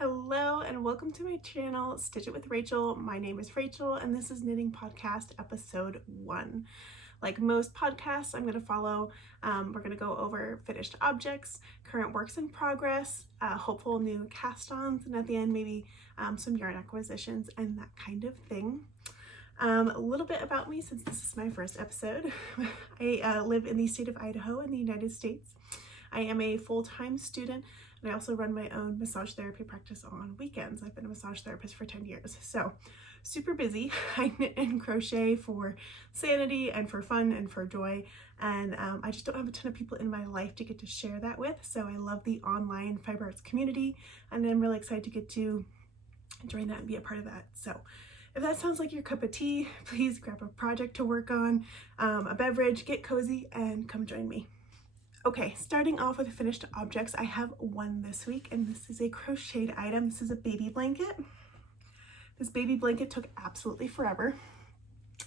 Hello and welcome to my channel, Stitch It with Rachel. My name is Rachel and this is Knitting Podcast episode 1. Like most podcasts, I'm going to follow, we're going to go over finished objects, current works in progress, hopeful new cast-ons, and at the end maybe some yarn acquisitions and that kind of thing. A little bit about me since this is my first episode. I live in the state of Idaho in the United States. I am a full-time student and I also run my own massage therapy practice on weekends. I've been a massage therapist for 10 years, so super busy. I knit and crochet for sanity and for fun and for joy, and I just don't have a ton of people in my life to get to share that with, so I love the online fiber arts community and I'm really excited to get to join that and be a part of that. So if that sounds like your cup of tea, please grab a project to work on, a beverage, get cozy, and come join me. Okay, starting off with finished objects, I have one this week, and this is a crocheted item. This is a baby blanket. This baby blanket took absolutely forever.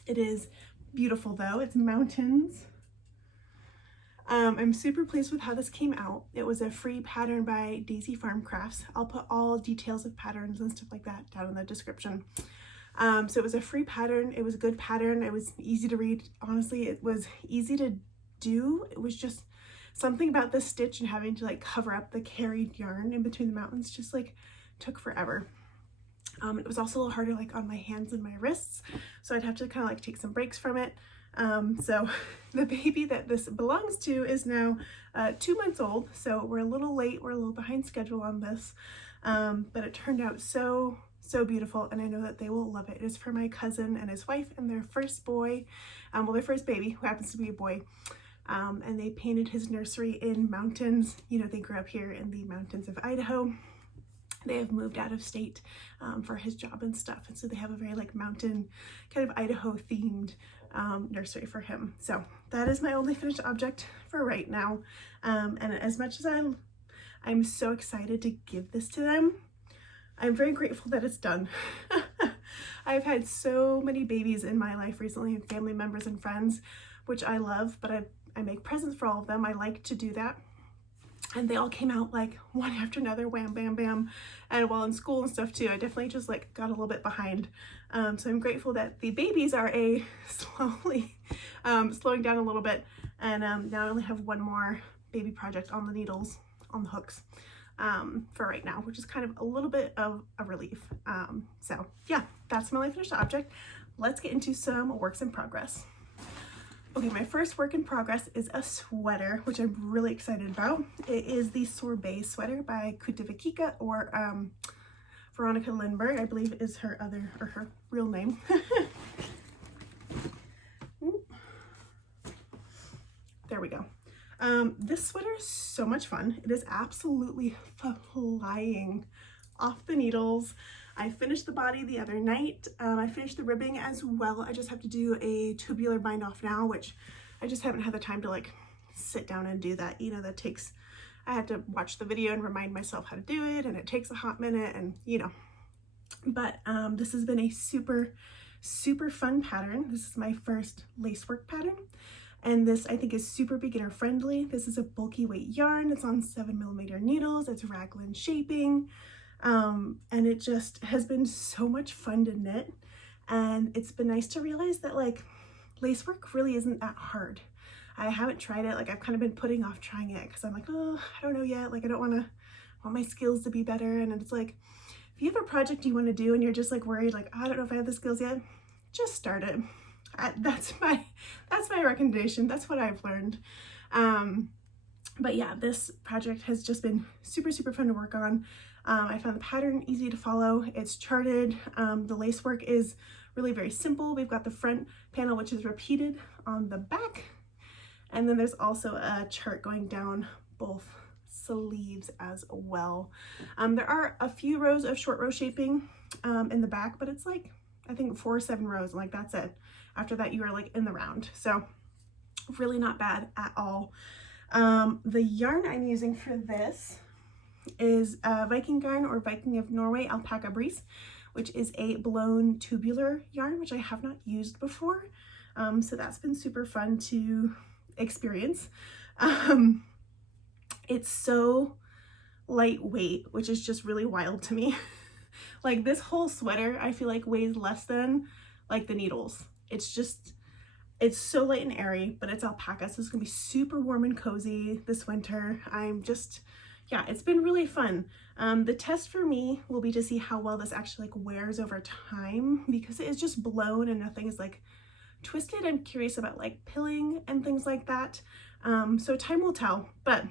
It is beautiful though, it's mountains. I'm super pleased with how this came out. It was a free pattern by Daisy Farm Crafts. I'll put all details of patterns and stuff like that down in the description. So it was a free pattern, it was a good pattern, it was easy to read. Honestly, it was easy to do. It was just something about this stitch and having to like cover up the carried yarn in between the mountains just like took forever. It was also a little harder like on my hands and my wrists, so I'd have to kind of like take some breaks from it. So the baby that this belongs to is now 2 months old, so we're a little late, we're a little behind schedule on this, but it turned out so beautiful, and I know that they will love it. It is for my cousin and his wife and their first boy, well, their first baby, who happens to be a boy. And they painted his nursery in mountains. You know, they grew up here in the mountains of Idaho. They have moved out of state for his job and stuff, and so they have a very like mountain kind of Idaho themed nursery for him. So that is my only finished object for right now, and as much as I'm so excited to give this to them, I'm very grateful that it's done. I've had so many babies in my life recently, and family members and friends, which I love, but I make presents for all of them. I like to do that. And they all came out like one after another, wham, bam, bam. And while in school and stuff too, I definitely just like got a little bit behind. So I'm grateful that the babies are slowly slowing down a little bit. And now I only have one more baby project on the needles, on the hooks for right now, which is kind of a little bit of a relief. So yeah, that's my only finished object. Let's get into some works in progress. Okay, my first work in progress is a sweater, which I'm really excited about. It is the Sorbet sweater by Veronika, or Veronika Lindberg, I believe is her real name. There we go. This sweater is so much fun. It is absolutely flying off the needles. I finished the body the other night. I finished the ribbing as well. I just have to do a tubular bind off now, which I just haven't had the time to like sit down and do that. You know, that takes, I had to watch the video and remind myself how to do it, and it takes a hot minute, and you know. But this has been a super fun pattern. This is my first lace work pattern, and this I think is super beginner friendly. This is a bulky weight yarn. It's on 7mm needles. It's raglan shaping. And it just has been so much fun to knit, and it's been nice to realize that like lace work really isn't that hard. I haven't tried it, like I've kind of been putting off trying it because I'm like, oh, I don't know yet, like I don't want my skills to be better. And it's like, if you have a project you want to do and you're just like worried, like I don't know if I have the skills yet, just start it. That's my recommendation. That's what I've learned. But yeah, this project has just been super fun to work on. I found the pattern easy to follow. It's charted. The lace work is really very simple. We've got the front panel, which is repeated on the back. And then there's also a chart going down both sleeves as well. There are a few rows of short row shaping in the back, but it's like, I think 4 or 7 rows, and like that's it. After that, you are like in the round. So really not bad at all. The yarn I'm using for this is Viking yarn, or Viking of Norway, Alpaca Bris, which is a blown tubular yarn, which I have not used before. So that's been super fun to experience. It's so lightweight, which is just really wild to me. Like this whole sweater, I feel like weighs less than like the needles. It's so light and airy, but it's alpaca, so it's gonna be super warm and cozy this winter. Yeah, it's been really fun. The test for me will be to see how well this actually like wears over time, because it is just blown and nothing is like twisted. I'm curious about like pilling and things like that. So time will tell, but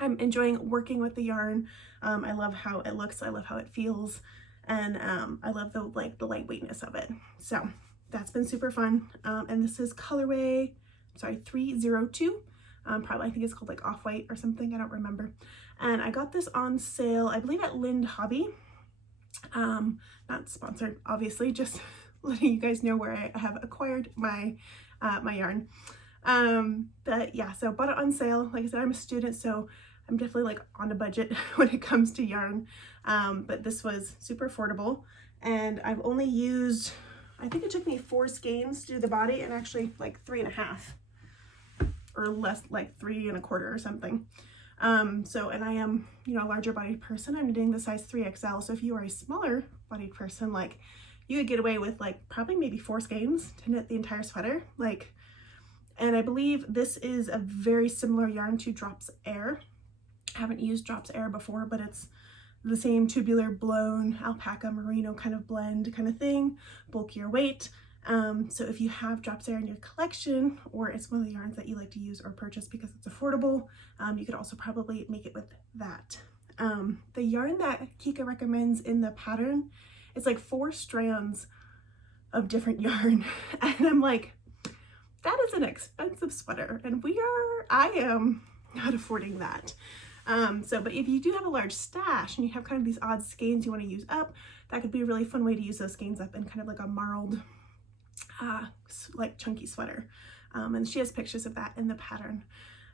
I'm enjoying working with the yarn. I love how it looks, I love how it feels, and I love the lightweightness of it. So that's been super fun. And this is colorway, sorry, 302. Probably I think it's called like off-white or something, I don't remember. And I got this on sale, I believe at Lind Hobby. Not sponsored, obviously, just letting you guys know where I have acquired my my yarn. But yeah, so bought it on sale. Like I said, I'm a student, so I'm definitely like on a budget when it comes to yarn. But this was super affordable, and I've only used, I think it took me 4 skeins to do the body, and actually like 3.5 or less, like 3 1/4 or something. So, and I am, you know, a larger bodied person. I'm knitting the size 3XL. So if you are a smaller bodied person, like you could get away with like probably maybe 4 skeins to knit the entire sweater. Like, and I believe this is a very similar yarn to Drops Air. I haven't used Drops Air before, but it's the same tubular blown alpaca merino kind of blend kind of thing, bulkier weight. So if you have Drops Air in your collection, or it's one of the yarns that you like to use or purchase because it's affordable, you could also probably make it with that. The yarn that Kika recommends in the pattern is like 4 strands of different yarn, and I'm like, that is an expensive sweater, and I am not affording that. But if you do have a large stash and you have kind of these odd skeins you want to use up, that could be a really fun way to use those skeins up in kind of like a marled, like chunky sweater. And she has pictures of that in the pattern.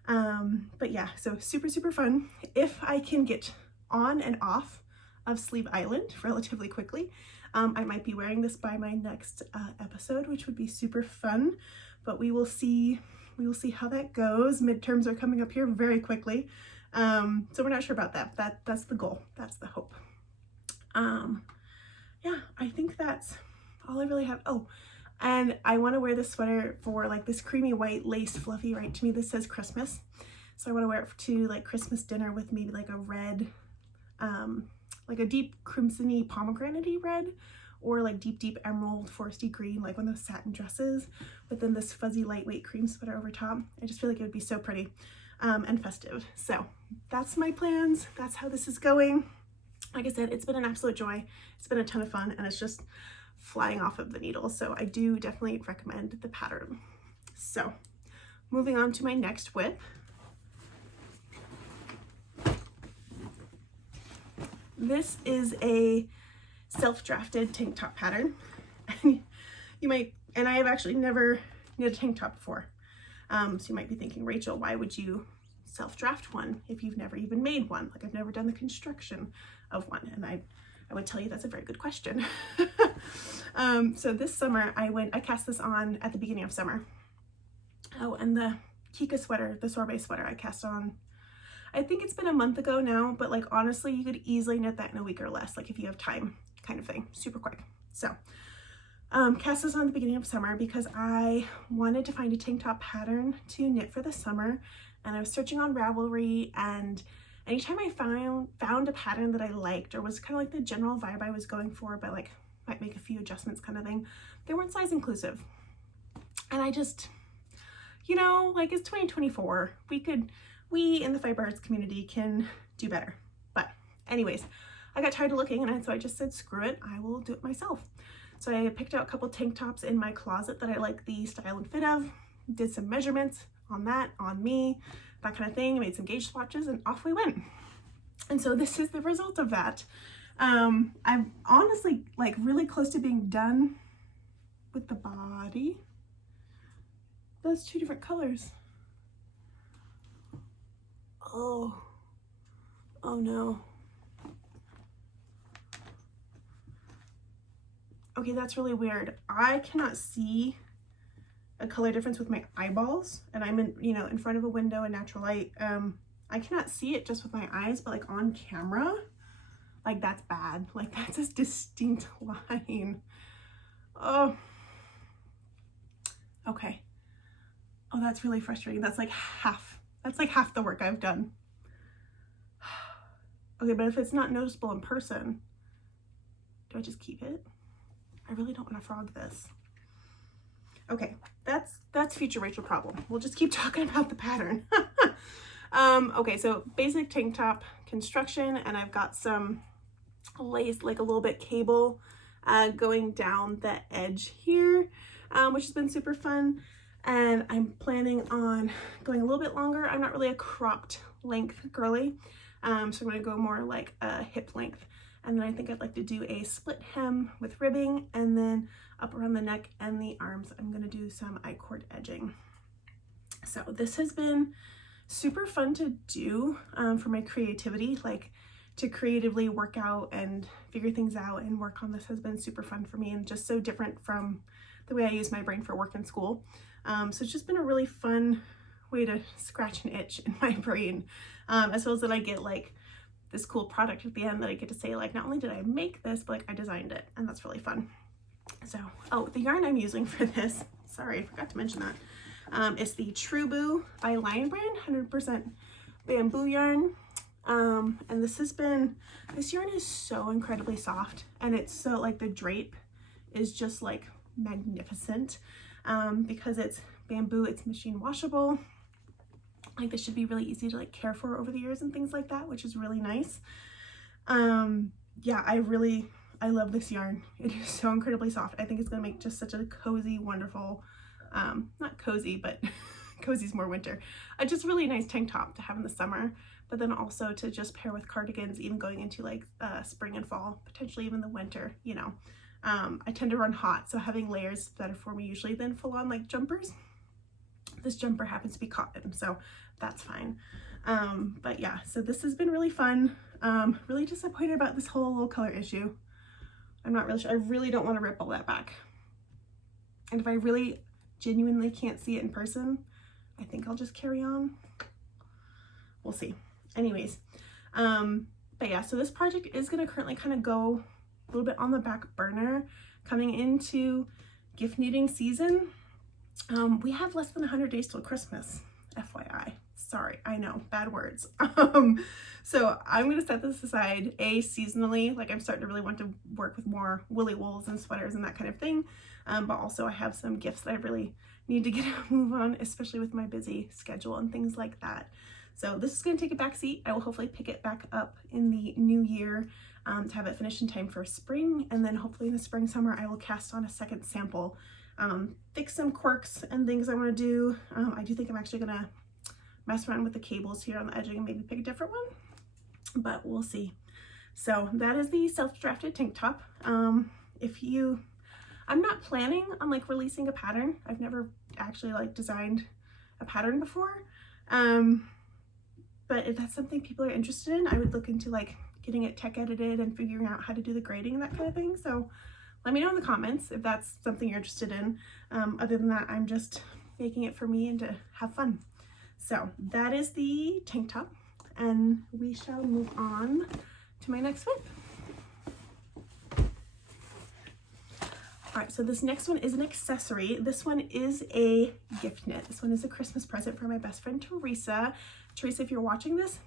But yeah, so super, super fun. If I can get on and off of Sleeve Island relatively quickly, I might be wearing this by my next episode, which would be super fun, but we will see how that goes. Midterms are coming up here very quickly. So we're not sure about that. That's the goal. That's the hope. Yeah, I think that's all I really have. Oh, and I want to wear this sweater for like this creamy white lace fluffy right to me. This says Christmas. So I want to wear it to like Christmas dinner with maybe like a red, like a deep crimson-y pomegranate-y red, or like deep, deep emerald foresty green, like one of those satin dresses, but then this fuzzy lightweight cream sweater over top. I just feel like it would be so pretty. And festive. So that's my plans. That's how this is going. Like I said, it's been an absolute joy. It's been a ton of fun, and it's just flying off of the needle. So I do definitely recommend the pattern. So moving on to my next whip. This is a self-drafted tank top pattern. You might, and I have actually never knit a tank top before. So you might be thinking, Rachel, why would you self-draft one if you've never even made one? Like, I've never done the construction of one. And I would tell you that's a very good question. So this summer I cast this on at the beginning of summer. Oh, and the Kika sweater, the Sorbet sweater, I cast on, I think it's been a month ago now, but like honestly, you could easily knit that in a week or less, like if you have time, kind of thing, super quick. So cast this on the beginning of summer because I wanted to find a tank top pattern to knit for the summer, and I was searching on Ravelry, and anytime I found a pattern that I liked or was kind of like the general vibe I was going for, but like might make a few adjustments kind of thing, they weren't size inclusive. And I just, you know, like it's 2024, we in the fiber arts community can do better. But anyways, I got tired of looking, and so I just said, screw it, I will do it myself. So I picked out a couple tank tops in my closet that I like the style and fit of, did some measurements on that, on me, that kind of thing, made some gauge swatches, and off we went. And so this is the result of that. I'm honestly like really close to being done with the body. Those 2 different colors. Oh no. Okay, that's really weird. I cannot see a color difference with my eyeballs, and I'm in, you know, in front of a window in natural light. I cannot see it just with my eyes, but like on camera, like that's bad. Like that's a distinct line. Oh, okay. Oh, that's really frustrating. That's like half the work I've done. Okay, but if it's not noticeable in person, do I just keep it? I really don't want to frog this. Okay, that's future Rachel problem. We'll just keep talking about the pattern. Okay, so basic tank top construction, and I've got some lace, like a little bit cable going down the edge here, which has been super fun. And I'm planning on going a little bit longer. I'm not really a cropped length girly, so I'm gonna go more like a hip length. And then I think I'd like to do a split hem with ribbing, and then up around the neck and the arms, I'm gonna do some I-cord edging. So this has been super fun to do for my creativity, like to creatively work out and figure things out and work on this has been super fun for me, and just so different from the way I use my brain for work and school. So it's just been a really fun way to scratch an itch in my brain, as well as that I get like this cool product at the end that I get to say like, not only did I make this, but like I designed it, and that's really fun. So, oh, the yarn I'm using for this, sorry, I forgot to mention that, is the Truboo by Lion Brand, 100% bamboo yarn. And this yarn is so incredibly soft, and it's so like the drape is just like magnificent, because it's bamboo, it's machine washable. Like this should be really easy to like care for over the years and things like that, which is really nice. Yeah, I love this yarn. It is so incredibly soft. I think it's gonna make just such a cozy, wonderful, not cozy, but cozy's more winter, just really nice tank top to have in the summer, but then also to just pair with cardigans, even going into like spring and fall, potentially even the winter, you know. I tend to run hot, so having layers is better for me usually than full on like jumpers. This jumper happens to be cotton, so that's fine. But yeah, so this has been really fun. Really disappointed about this whole little color issue. I'm not really sure. I really don't want to rip all that back. And if I really genuinely can't see it in person, I think I'll just carry on. We'll see. Anyways, but yeah, so this project is going to currently kind of go a little bit on the back burner coming into gift knitting season. We have less than 100 days till Christmas, FYI. Sorry, I know, bad words. So I'm gonna set this aside seasonally, like I'm starting to really want to work with more woolly wools and sweaters and that kind of thing. But also I have some gifts that I really need to get a move on, especially with my busy schedule and things like that. So this is gonna take a back seat. I will hopefully pick it back up in the new year to have it finished in time for spring. And then hopefully in the spring, summer, I will cast on a second sample, fix some quirks and things I wanna do. I do think I'm actually gonna mess around with the cables here on the edging and maybe pick a different one, but we'll see. So that is the self-drafted tank top. I'm not planning on like releasing a pattern. I've never actually like designed a pattern before. But if that's something people are interested in, I would look into like getting it tech edited and figuring out how to do the grading and that kind of thing. So let me know in the comments if that's something you're interested in. Other than that, I'm just making it for me and to have fun. So that is the tank top, and we shall move on to my next whip. All right, so this next one is an accessory. This one is a gift knit. This one is a Christmas present for my best friend, Teresa. Teresa, if you're watching this,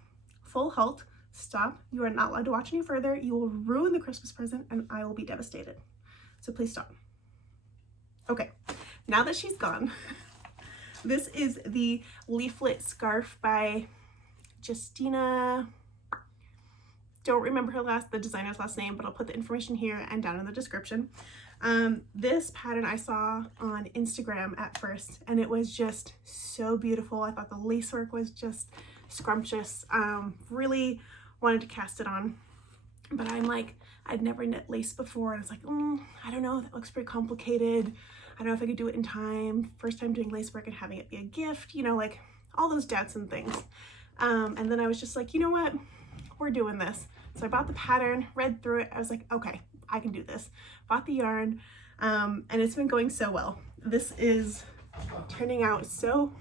full halt, stop. You are not allowed to watch any further. You will ruin the Christmas present and I will be devastated. So please stop. Okay, now that she's gone, this is the Leaflette scarf by Justyna. Don't remember the designer's last name, but I'll put the information here and down in the description. This pattern I saw on Instagram at first, and it was just so beautiful. I thought the lace work was just scrumptious. Really wanted to cast it on, but I'm like, I'd never knit lace before, and I was like, I don't know, that looks pretty complicated. I don't know if I could do it in time. First time doing lace work and having it be a gift, you know, like all those doubts and things. And then I was just like, you know what, we're doing this. So I bought the pattern, read through it. I was like, okay, I can do this. Bought the yarn, and it's been going so well. This is turning out so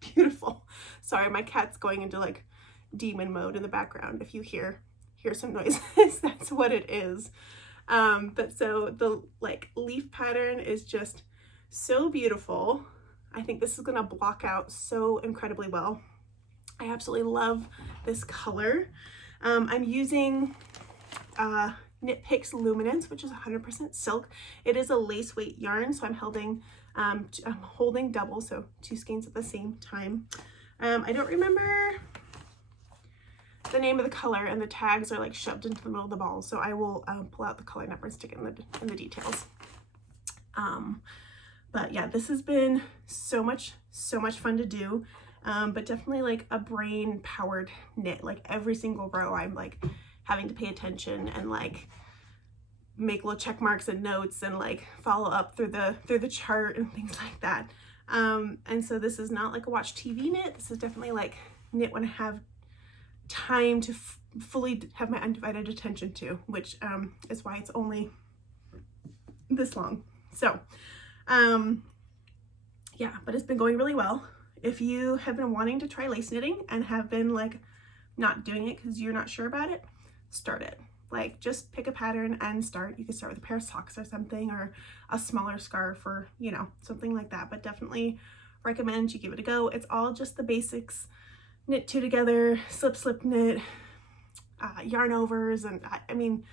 beautiful. Sorry, my cat's going into like demon mode in the background. If you hear some noises, that's what it is. But so the like leaf pattern is just so beautiful. I think this is gonna block out so incredibly well. I absolutely love this color. I'm using Knitpicks Luminance, which is 100% silk. It is a lace weight yarn, so I'm holding double, so 2 skeins at the same time. I don't remember the name of the color, and the tags are like shoved into the middle of the ball, so I will pull out the color number and stick it in the details. But yeah, this has been so much fun to do. But definitely like a brain powered knit. Like every single row I'm like having to pay attention and like make little check marks and notes and like follow up through the chart and things like that. And so this is not like a watch TV knit. This is definitely like knit when I have time to fully have my undivided attention to, which is why it's only this long. So yeah, but it's been going really well. If you have been wanting to try lace knitting and have been like not doing it because you're not sure about it, start it. Like just pick a pattern and start. You can start with a pair of socks or something, or a smaller scarf, or you know, something like that. But definitely recommend you give it a go. It's all just the basics: knit 2 together, slip knit, yarn overs, and I mean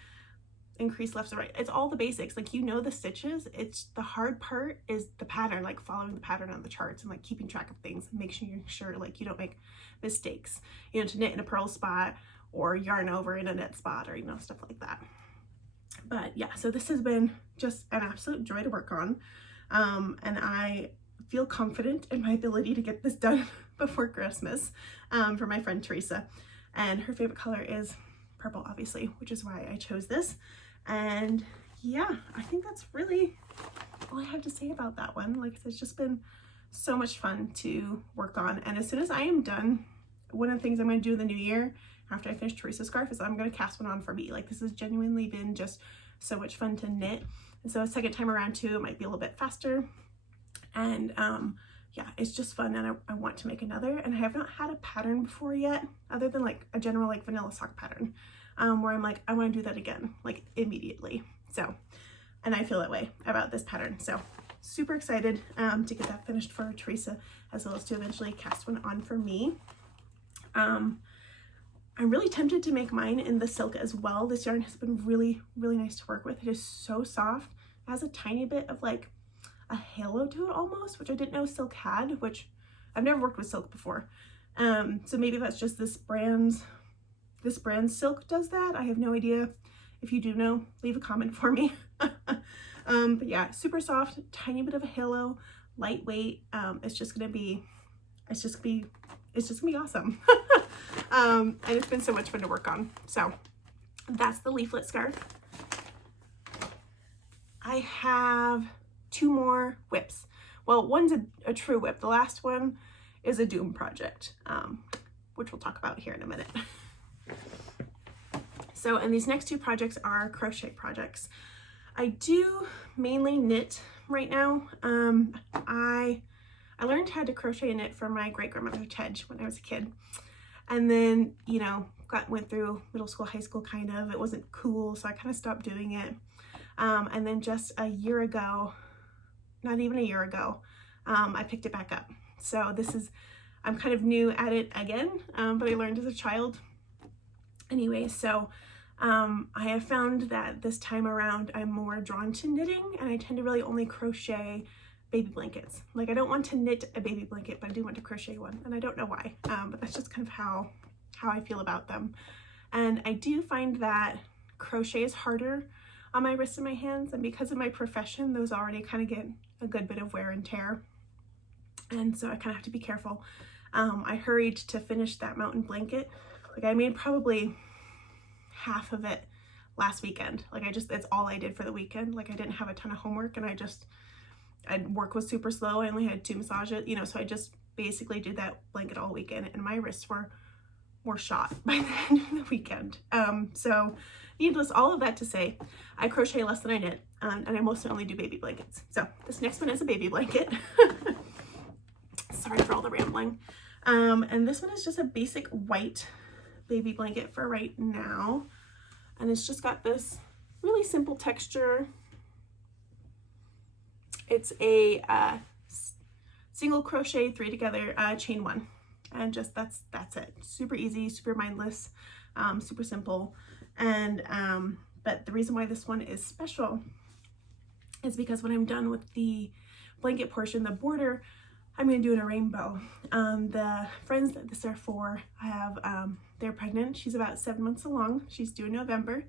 increase left to right. It's all the basics. Like, you know the stitches. It's the hard part is the pattern, like following the pattern on the charts and like keeping track of things and making sure like you don't make mistakes, you know, to knit in a purl spot or yarn over in a knit spot, or you know, stuff like that. But yeah, so this has been just an absolute joy to work on, and I feel confident in my ability to get this done before Christmas for my friend Teresa. And her favorite color is purple, obviously, which is why I chose this. And yeah, I think that's really all I have to say about that one. Like, it's just been so much fun to work on. And as soon as I am done, one of the things I'm going to do in the new year after I finish Teresa's scarf is I'm going to cast one on for me. Like, this has genuinely been just so much fun to knit. And so a second time around too, it might be a little bit faster. And yeah, it's just fun, and I want to make another. And I have not had a pattern before yet, other than like a general like vanilla sock pattern, where I'm like, I want to do that again, like immediately. So, and I feel that way about this pattern. So super excited to get that finished for Teresa, as well as to eventually cast one on for me. I'm really tempted to make mine in the silk as well. This yarn has been really nice to work with. It is so soft. It has a tiny bit of like a halo to it almost, which I didn't know silk had, which I've never worked with silk before. So maybe that's just this brand's silk does that. I have no idea. If you do know, leave a comment for me. But yeah, super soft, tiny bit of a halo, lightweight. It's just gonna be awesome. And it's been so much fun to work on. So that's the leaflet scarf. I have 2 more whips. Well, one's a true whip. The last one is a doom project, which we'll talk about here in a minute. So, and these next 2 projects are crochet projects. I do mainly knit right now. I learned how to crochet and knit from my great-grandmother Tej when I was a kid. And then, you know, went through middle school, high school, kind of. It wasn't cool, so I kind of stopped doing it. And then just a year ago, not even a year ago, I picked it back up. So I'm kind of new at it again, but I learned as a child anyway. So I have found that this time around I'm more drawn to knitting, and I tend to really only crochet baby blankets. Like, I don't want to knit a baby blanket, but I do want to crochet one, and I don't know why, but that's just kind of how I feel about them. And I do find that crochet is harder on my wrists and my hands, and because of my profession, those already kind of get a good bit of wear and tear, and so I kind of have to be careful. I hurried to finish that mountain blanket. Like, I made probably half of it last weekend. Like, it's all I did for the weekend. Like, I didn't have a ton of homework, and work was super slow. I only had 2 massages, you know, so I just basically did that blanket all weekend, and my wrists were shot by the end of the weekend. So needless, all of that to say, I crochet less than I knit, and I mostly only do baby blankets. So this next one is a baby blanket. Sorry for all the rambling. And this one is just a basic white baby blanket for right now. And it's just got this really simple texture. It's a single crochet 3 together, chain 1, and just that's it. Super easy, super mindless, super simple. And but the reason why this one is special is because when I'm done with the blanket portion, the border, I'm going to do in a rainbow. The friends that this are for, I have, they're pregnant. She's about 7 months along. She's due in November.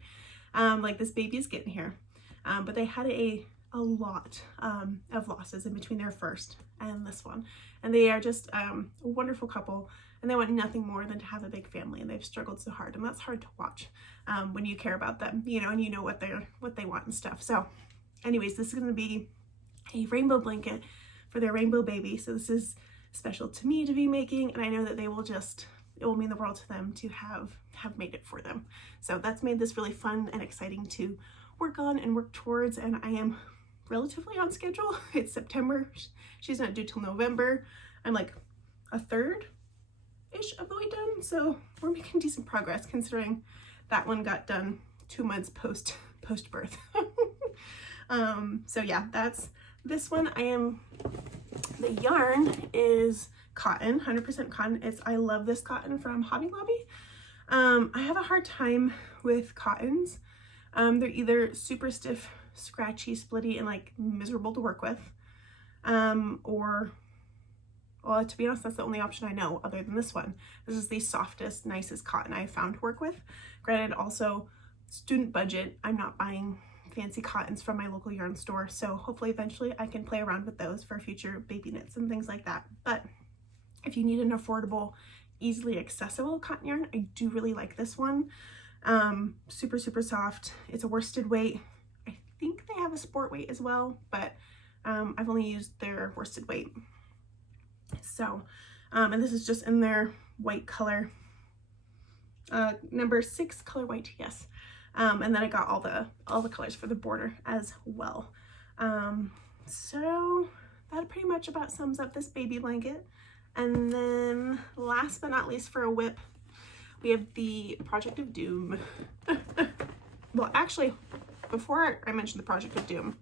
Like, this baby is getting here. But they had a lot of losses in between their first and this one. And they are just a wonderful couple. And they want nothing more than to have a big family. And they've struggled so hard. And that's hard to watch when you care about them, you know, and you know what they want and stuff. So anyways, this is going to be a rainbow blanket for their rainbow baby. So this is special to me to be making, and I know that they will just, it will mean the world to them to have made it for them. So that's made this really fun and exciting to work on and work towards, and I am relatively on schedule. It's September. She's not due till November. I'm like a third-ish of the way done, so we're making decent progress considering that one got done 2 months post-birth. So yeah, that's this one. The yarn is cotton, 100% cotton. I love this cotton from Hobby Lobby. I have a hard time with cottons. They're either super stiff, scratchy, splitty, and like miserable to work with, or, well, to be honest, that's the only option I know other than this one. This is the softest, nicest cotton I've found to work with. Granted, also student budget, I'm not buying fancy cottons from my local yarn store, so hopefully eventually I can play around with those for future baby knits and things like that. But if you need an affordable, easily accessible cotton yarn, I do really like this one. Super soft. It's a worsted weight. I think they have a sport weight as well, but I've only used their worsted weight. So and this is just in their white color, number 6 color white, yes. And then I got all the colors for the border as well. So that pretty much about sums up this baby blanket. And then last but not least, for a WIP, we have the Project of Doom. Well, actually, before I mention the Project of Doom,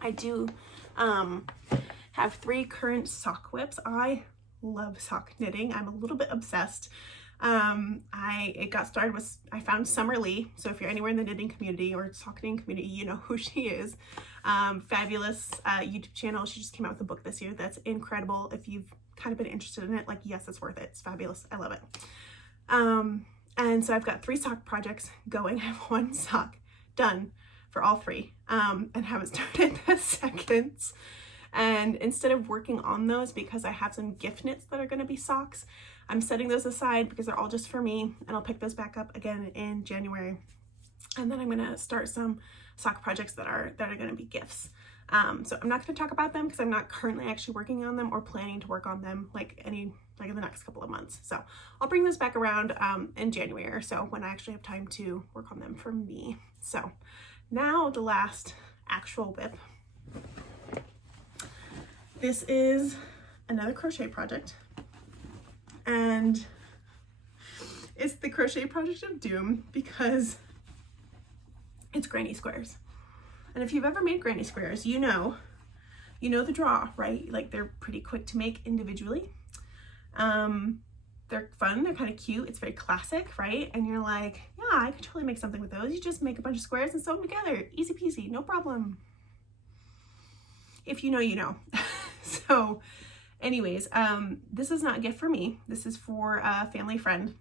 I do have 3 current sock WIPs. I love sock knitting. I'm a little bit obsessed. It got started with, I found Summer Lee. So if you're anywhere in the knitting community or sock knitting community, you know who she is. Fabulous YouTube channel. She just came out with a book this year that's incredible. If you've kind of been interested in it, like, yes, it's worth it. It's fabulous. I love it. And so I've got 3 sock projects going. I have 1 sock done for all 3, and haven't started the seconds. And instead of working on those, because I have some gift knits that are going to be socks, I'm setting those aside because they're all just for me, and I'll pick those back up again in January. And then I'm going to start some sock projects that are going to be gifts. So I'm not going to talk about them because I'm not currently actually working on them or planning to work on them like in the next couple of months. So I'll bring this back around in January or so when I actually have time to work on them for me. So now the last actual WIP. This is another crochet project, and it's the crochet project of doom because it's granny squares. And if you've ever made granny squares, you know the draw, right? Like, they're pretty quick to make individually. They're fun, they're kind of cute, it's very classic, right? And you're like, yeah, I could totally make something with those. You just make a bunch of squares and sew them together. Easy peasy, no problem. If you know, you know. So anyways, this is not a gift for me. This is for a family friend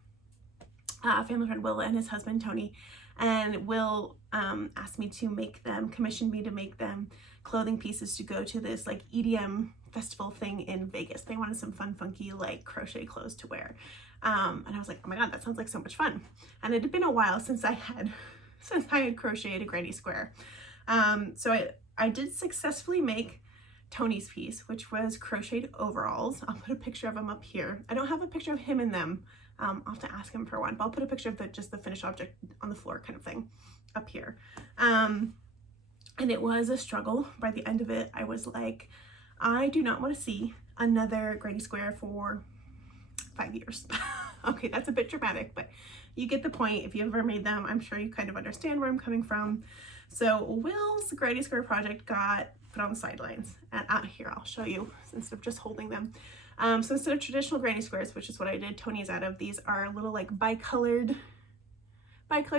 Will and his husband Tony. And Will asked me to make them, commissioned me to make them clothing pieces to go to this like EDM festival thing in Vegas. They wanted some fun, funky, like crochet clothes to wear. And I was like, oh my God, that sounds like so much fun. And it had been a while since I had crocheted a granny square. So I did successfully make Tony's piece, which was crocheted overalls. I'll put a picture of him up here. I don't have a picture of him in them. I'll have to ask him for one, but I'll put a picture of just the finished object on the floor kind of thing up here. And it was a struggle. By the end of it, I was like, I do not want to see another granny square for 5 years. Okay, that's a bit dramatic, but you get the point. If you've ever made them, I'm sure you kind of understand where I'm coming from. So Will's Granny Square project got put on the sidelines, and out here I'll show you instead of just holding them. So instead of traditional granny squares, which is what I did Tony's out of, these are little like bicolored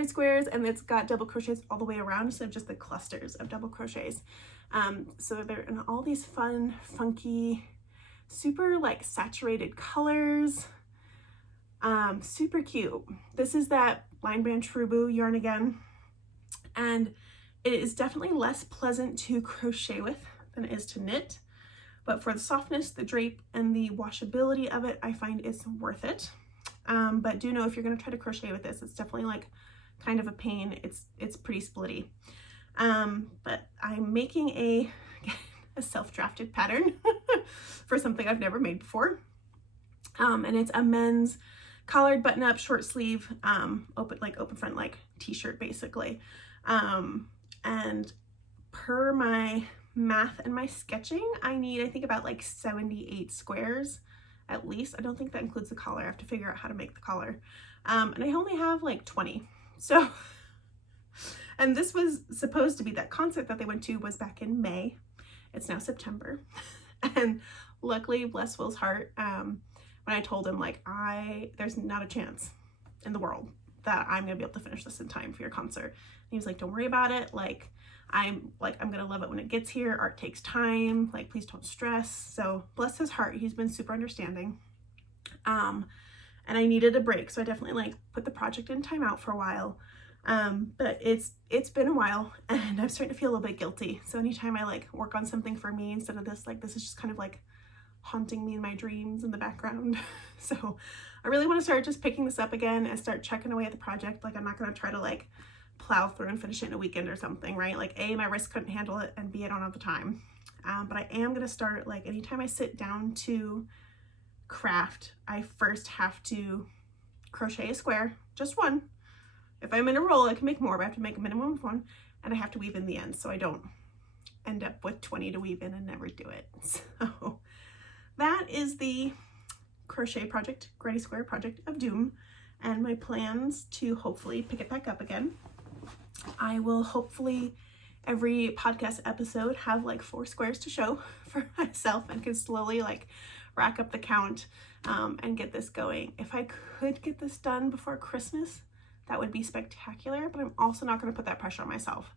squares, and it's got double crochets all the way around instead of just the clusters of double crochets. So they're in all these fun, funky, super like saturated colors. Super cute. This is that Brand Truboo yarn again, and it is definitely less pleasant to crochet with than it is to knit, but for the softness, the drape, and the washability of it, I find it's worth it. But do know if you're going to try to crochet with this, it's definitely like kind of a pain. It's pretty splitty. But I'm making a self-drafted pattern for something I've never made before. And it's a men's collared button-up short sleeve, open front like t-shirt basically. And per my math and my sketching, I need, I think, about like 78 squares at least. I don't think that includes the collar. I have to figure out how to make the collar. And I only have like 20. So, and this was supposed to be, that concert that they went to was back in May. It's now September. And luckily, bless Will's heart, when I told him like, there's not a chance in the world that I'm gonna be able to finish this in time for your concert. And he was like, don't worry about it. I'm gonna love it when it gets here. Art takes time. Like, please don't stress. So bless his heart, he's been super understanding. And I needed a break, so I definitely like put the project in timeout for a while. But it's been a while, and I'm starting to feel a little bit guilty. So anytime I like work on something for me instead of this, like this is just kind of like haunting me in my dreams in the background. So I really want to start just picking this up again and start checking away at the project. Like, I'm not going to try to like plow through and finish it in a weekend or something, right? Like, A, my wrist couldn't handle it, and B, I don't have the time. But I am going to start, like, anytime I sit down to craft, I first have to crochet a square, just one. If I'm in a roll, I can make more, but I have to make a minimum of one, and I have to weave in the ends so I don't end up with 20 to weave in and never do it. So that is the crochet project, Granny Square project of doom, and my plans to hopefully pick it back up again. I will hopefully every podcast episode have like 4 squares to show for myself, and can slowly like rack up the count and get this going. If I could get this done before Christmas, that would be spectacular, but I'm also not going to put that pressure on myself.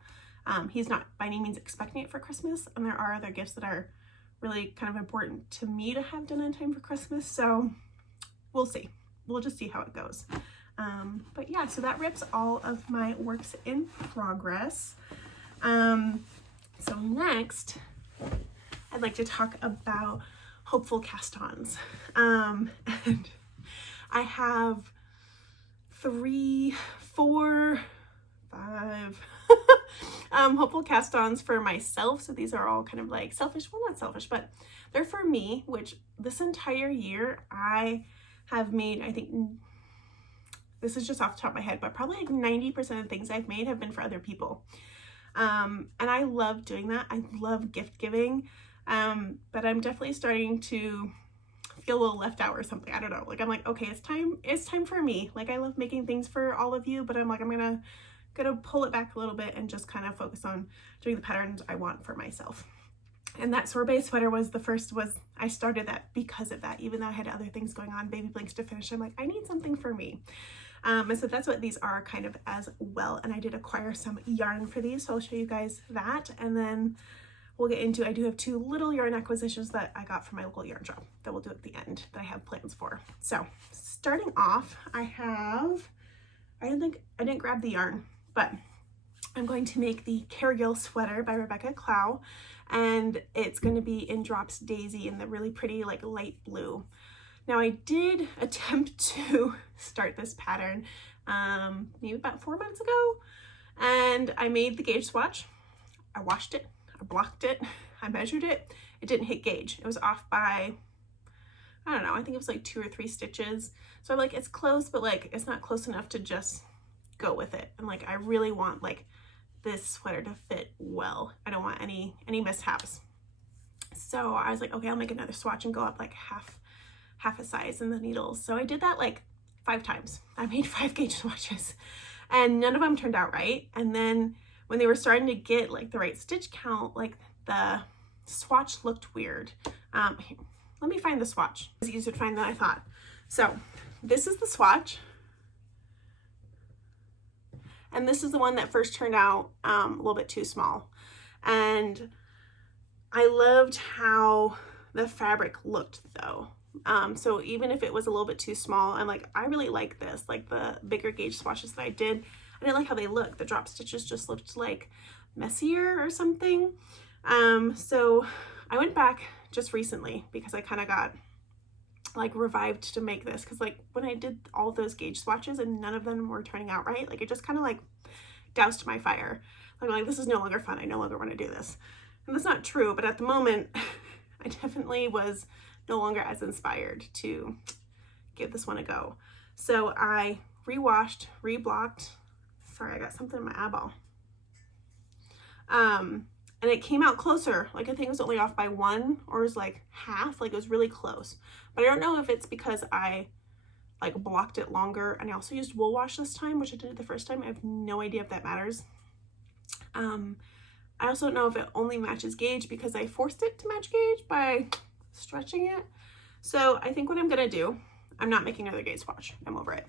He's not by any means expecting it for Christmas, and there are other gifts that are really kind of important to me to have done in time for Christmas, so we'll see. We'll just see how it goes. But yeah, so that rips all of my works in progress. So next, I'd like to talk about hopeful cast-ons. And I have 3, 4, 5 hopeful cast-ons for myself. So these are all kind of like selfish, well, not selfish, but they're for me, which this entire year I have made, I think, this is just off the top of my head, but probably like 90% of the things I've made have been for other people. And I love doing that. I love gift giving. But I'm definitely starting to feel a little left out or something. I don't know. Like, I'm like, okay, it's time for me. Like, I love making things for all of you, but I'm like, I'm gonna pull it back a little bit and just kind of focus on doing the patterns I want for myself. And that sorbet sweater was the first, I started that because of that, even though I had other things going on, baby blinks to finish. I'm like, I need something for me. And so that's what these are kind of as well. And I did acquire some yarn for these, so I'll show you guys that. And then we'll get into, I do have 2 little yarn acquisitions that I got from my local yarn shop that we'll do at the end that I have plans for. So starting off, I didn't grab the yarn, but I'm going to make the Cargill sweater by Rebecca Clow, and it's going to be in Drops Daisy in the really pretty like light blue. Now, I did attempt to start this pattern maybe about 4 months ago, and I made the gauge swatch. I washed it, I blocked it, I measured it. It didn't hit gauge. It was off by, I don't know, I think it was like 2 or 3 stitches. So I'm like, it's close, but like it's not close enough to just go with it. And like, I really want like this sweater to fit well. I don't want any mishaps. So I was like, okay, I'll make another swatch and go up like half a size in the needles. So I did that like 5 times. I made 5 gauge swatches and none of them turned out right. And then when they were starting to get like the right stitch count, like the swatch looked weird. Let me find the swatch. It's easier to find than I thought. So this is the swatch. And this is the one that first turned out a little bit too small. And I loved how the fabric looked though. So even if it was a little bit too small, I'm like, I really like this. Like the bigger gauge swatches that I didn't like how they looked. The drop stitches just looked like messier or something. So I went back just recently because I kind of got like revived to make this, because like when I did all those gauge swatches and none of them were turning out right, like it just kind of like doused my fire. Like this is no longer fun. I no longer want to do this. And that's not true, but at the moment I definitely was no longer as inspired to give this one a go. So I rewashed, reblocked. Sorry, I got something in my eyeball. And it came out closer. Like I think it was only off by 1 or it was like half, like it was really close. But I don't know if it's because I like blocked it longer, and I also used wool wash this time, which I did it the first time. I have no idea if that matters. I also don't know if it only matches gauge because I forced it to match gauge by stretching it. So I think what I'm gonna do, I'm not making another gauge swatch, I'm over it.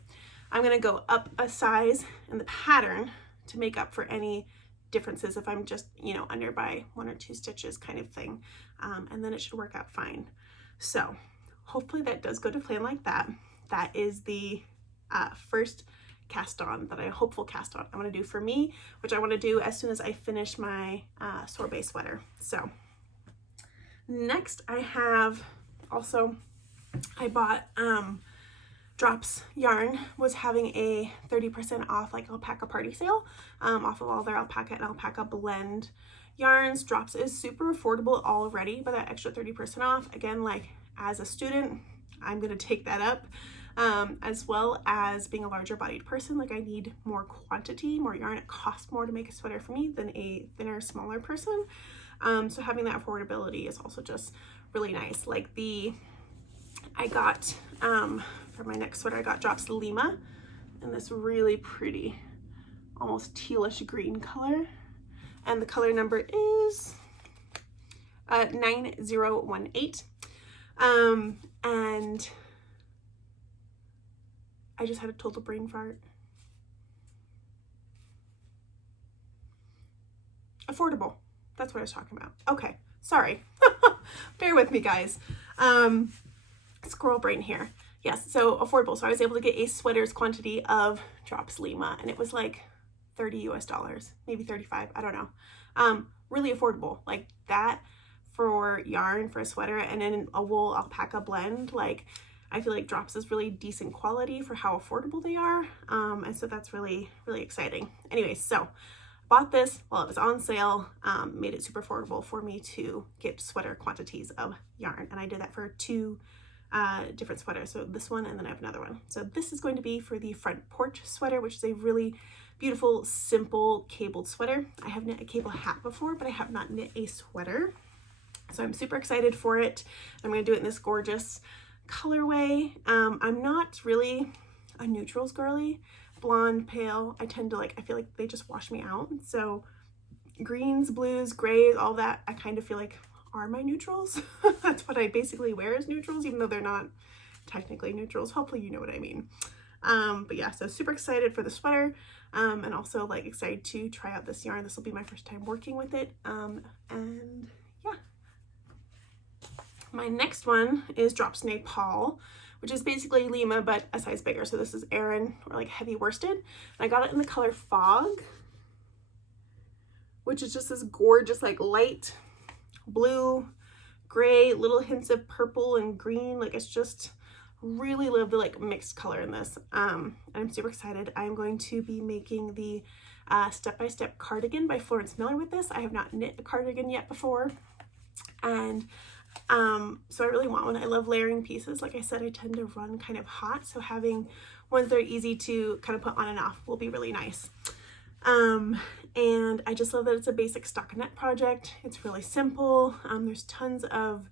I'm gonna go up a size in the pattern to make up for any differences if I'm just, you know, under by 1 or 2 stitches kind of thing. And then it should work out fine. So hopefully that does go to plan like that. That is the first cast on that hopeful cast on I'm gonna do for me, which I want to do as soon as I finish my sorbet sweater. So next I have also, I bought Drops Yarn was having a 30% off like alpaca party sale off of all their alpaca and alpaca blend yarns. Drops is super affordable already, but that extra 30% off, again, like as a student, I'm gonna take that up. As well as being a larger bodied person, like I need more quantity, more yarn. It costs more to make a sweater for me than a thinner, smaller person. So having that affordability is also just really nice. Like I got, for my next sweater, I got Drops Lima in this really pretty, almost tealish green color. And the color number is 9018. And I just had a total brain fart. Affordable. That's what I was talking about. Okay, sorry. Bear with me, guys. Squirrel brain here. Yes, so affordable. So I was able to get a sweater's quantity of Drops Lima, and it was like $30 US, maybe 35, I don't know. Really affordable. Like that for yarn for a sweater, and then a wool alpaca blend, like I feel like Drops is really decent quality for how affordable they are. And so that's really, really exciting. Anyway, so bought this while it was on sale, made it super affordable for me to get sweater quantities of yarn. And I did that for 2 different sweaters. So this one, and then I have another one. So this is going to be for the front porch sweater, which is a really beautiful, simple cabled sweater. I have knit a cable hat before, but I have not knit a sweater. So I'm super excited for it. I'm going to do it in this gorgeous colorway. I'm not really a neutrals girly. Blonde, pale, I tend to like, I feel like they just wash me out. So greens, blues, grays, all that, I kind of feel like are my neutrals. That's what I basically wear as neutrals, even though they're not technically neutrals. Hopefully you know what I mean. But yeah, so super excited for the sweater, and also like excited to try out this yarn. This will be my first time working with it. And yeah. My next one is Drops Nepal, which is basically Lima, but a size bigger. So this is Aran, or like heavy worsted. And I got it in the color Fog, which is just this gorgeous, like light blue, gray, little hints of purple and green. Like it's just really love the like mixed color in this. And I'm super excited. I'm going to be making the step-by-step cardigan by Florence Miller with this. I have not knit a cardigan yet before. And so I really want one. I love layering pieces. Like I said, I tend to run kind of hot, so having ones that are easy to kind of put on and off will be really nice. And I just love that it's a basic stockinette project. It's really simple. There's tons of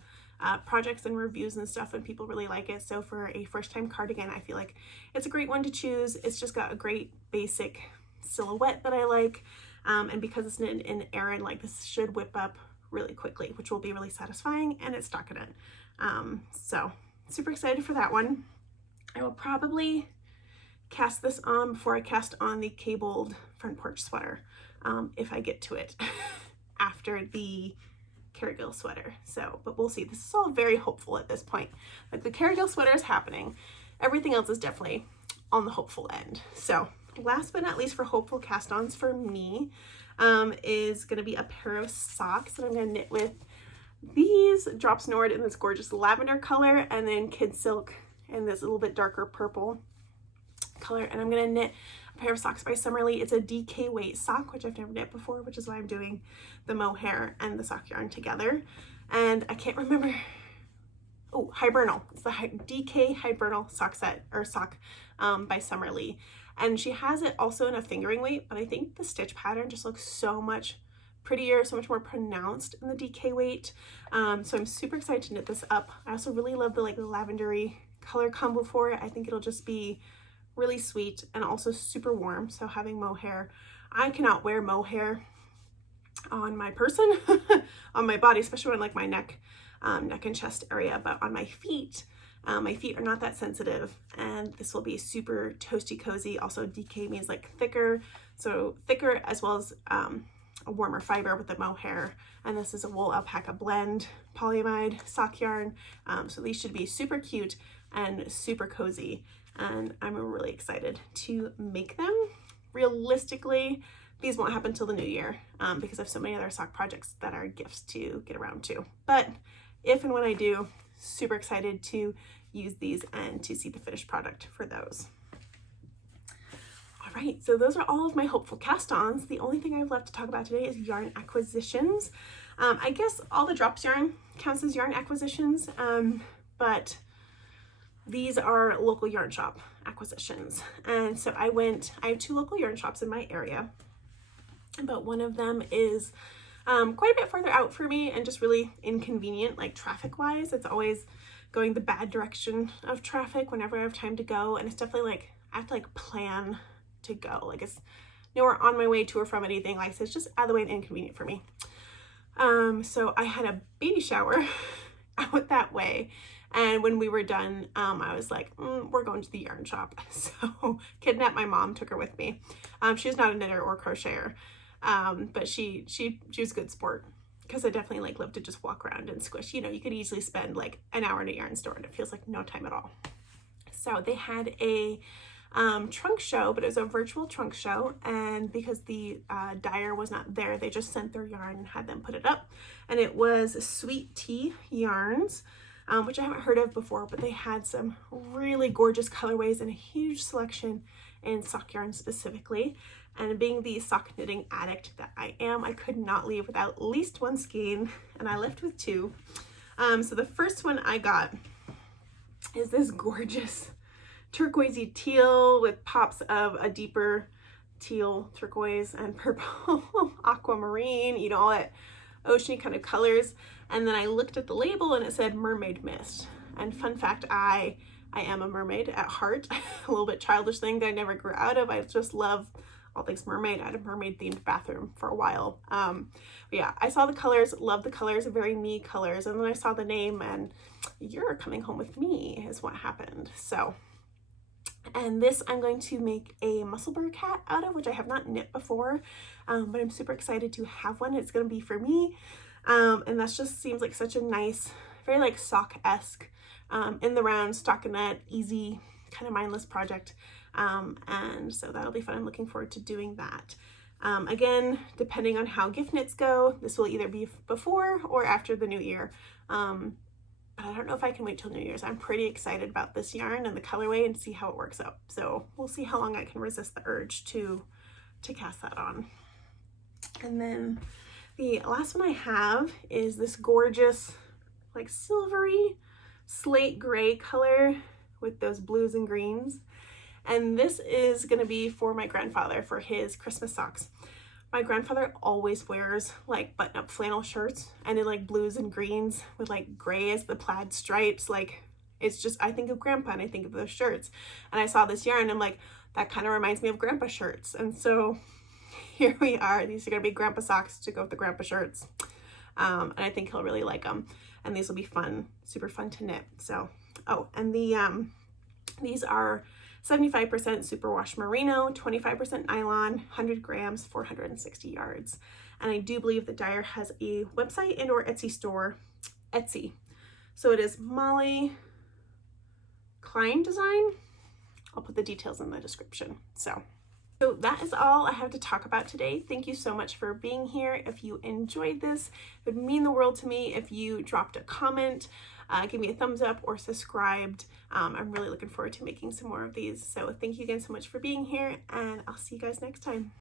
projects and reviews and stuff, and people really like it. So for a first-time cardigan, I feel like it's a great one to choose. It's just got a great basic silhouette that I like, and because it's knit in Aran, like this should whip up really quickly, which will be really satisfying, and it's stockinette. So super excited for that one. I will probably cast this on before I cast on the cabled front porch sweater, if I get to it after the Cargill sweater. So, but we'll see. This is all very hopeful at this point. Like the Cargill sweater is happening. Everything else is definitely on the hopeful end. So last but not least for hopeful cast-ons for me is going to be a pair of socks that I'm going to knit with these Drops Nord in this gorgeous lavender color, and then Kid Silk in this little bit darker purple color. And I'm going to knit a pair of socks by Summerly. It's a DK weight sock, which I've never knit before, which is why I'm doing the mohair and the sock yarn together. And I can't remember. Oh, Hibernal. It's the DK Hibernal sock set, or sock by Summerly. And she has it also in a fingering weight, but I think the stitch pattern just looks so much prettier, so much more pronounced in the DK weight. So I'm super excited to knit this up. I also really love the like lavendery color combo for it. I think it'll just be really sweet and also super warm. So having mohair, I cannot wear mohair on my person, on my body, especially on like my neck and chest area, but on my feet are not that sensitive, and this will be super toasty cozy. Also DK means like thicker, so thicker as well as a warmer fiber with the mohair, and this is a wool alpaca blend polyamide sock yarn. So these should be super cute and super cozy, and I'm really excited to make them. Realistically, these won't happen till the new year because I have so many other sock projects that are gifts to get around to. But if and when I do, super excited to use these and to see the finished product for those. All right, so those are all of my hopeful cast-ons. The only thing I have left to talk about today is yarn acquisitions. I guess all the drops yarn counts as yarn acquisitions, but these are local yarn shop acquisitions. And so I have 2 local yarn shops in my area, but one of them is quite a bit farther out for me and just really inconvenient, like traffic wise. It's always going the bad direction of traffic whenever I have time to go, and it's definitely like I have to like plan to go, like it's nowhere on my way to or from anything, like so it's just out of the way and inconvenient for me. So I had a baby shower out that way, and when we were done, I was like, we're going to the yarn shop. So kidnapped my mom, took her with me. She's not a knitter or crocheter, but she was a good sport, because I definitely like love to just walk around and squish. You know, you could easily spend like an hour in a yarn store and it feels like no time at all. So they had a trunk show, but it was a virtual trunk show, and because the dyer was not there, they just sent their yarn and had them put it up. And it was Sweet Tea Yarns, which I haven't heard of before, but they had some really gorgeous colorways and a huge selection in sock yarn specifically. And being the sock knitting addict that I am, I could not leave without at least one skein, and I left with 2. So the first one I got is this gorgeous turquoisey teal with pops of a deeper teal, turquoise, and purple aquamarine, you know, all that oceany kind of colors. And then I looked at the label and it said Mermaid Mist. And fun fact, I am a mermaid at heart. A little bit childish thing that I never grew out of. I just love all things mermaid. I had a mermaid themed bathroom for a while. But yeah, I saw the colors, loved the colors, very me colors. And then I saw the name and You're Coming Home With Me is what happened. So, and this I'm going to make a musselburgh hat out of, which I have not knit before, but I'm super excited to have one. It's going to be for me. And that just seems like such a nice, very like sock-esque, in the round, stockinette, easy, kind of mindless project. And so that'll be fun. I'm looking forward to doing that. Again, depending on how gift knits go, this will either be before or after the new year. But I don't know if I can wait till New Year's. I'm pretty excited about this yarn and the colorway and see how it works out. So we'll see how long I can resist the urge to cast that on. And then the last one I have is this gorgeous, like silvery slate gray color with those blues and greens. And this is going to be for my grandfather for his Christmas socks. My grandfather always wears like button-up flannel shirts, and in like blues and greens with like gray as the plaid stripes. Like, it's just, I think of grandpa and I think of those shirts. And I saw this yarn and I'm like, that kind of reminds me of grandpa shirts. And so here we are. These are going to be grandpa socks to go with the grandpa shirts. And I think he'll really like them. And these will be fun, super fun to knit. So, oh, and these are 75% superwash merino, 25% nylon, 100 grams, 460 yards. And I do believe the dyer has a website and or Etsy store, Etsy. So it is Molly Klein Design. I'll put the details in the description. So that is all I have to talk about today. Thank you so much for being here. If you enjoyed this, it would mean the world to me if you dropped a comment, give me a thumbs up, or subscribed. I'm really looking forward to making some more of these. So thank you again so much for being here, and I'll see you guys next time.